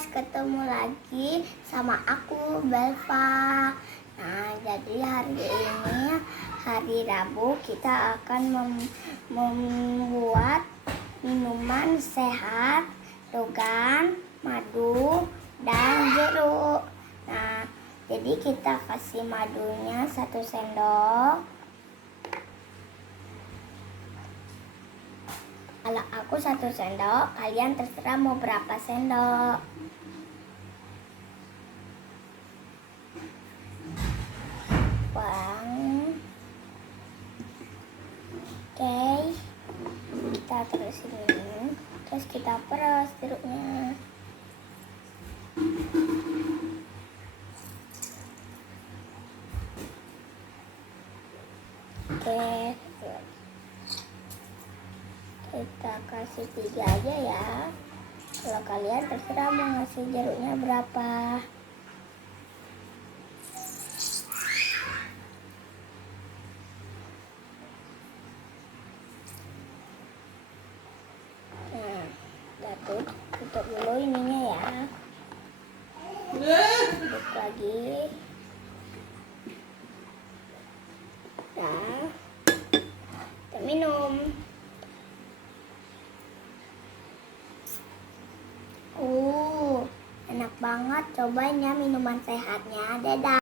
guys, ketemu lagi sama aku Belva. Nah, jadi hari ini hari Rabu kita akan membuat minuman sehat, rogan, madu, dan jeruk. Nah, jadi kita kasih madunya 1 sendok. Kalau aku 1 sendok, kalian terserah mau berapa sendok. Oke, kita terusin ini, terus kita peras jeruknya. Oke, kita kasih 3 aja ya. Kalau kalian terserah mau ngasih jeruknya berapa. Nah, tutup dulu ininya ya. Tutup lagi. Nah, kita minum. Enak banget, cobain ya minuman sehatnya. Dadah.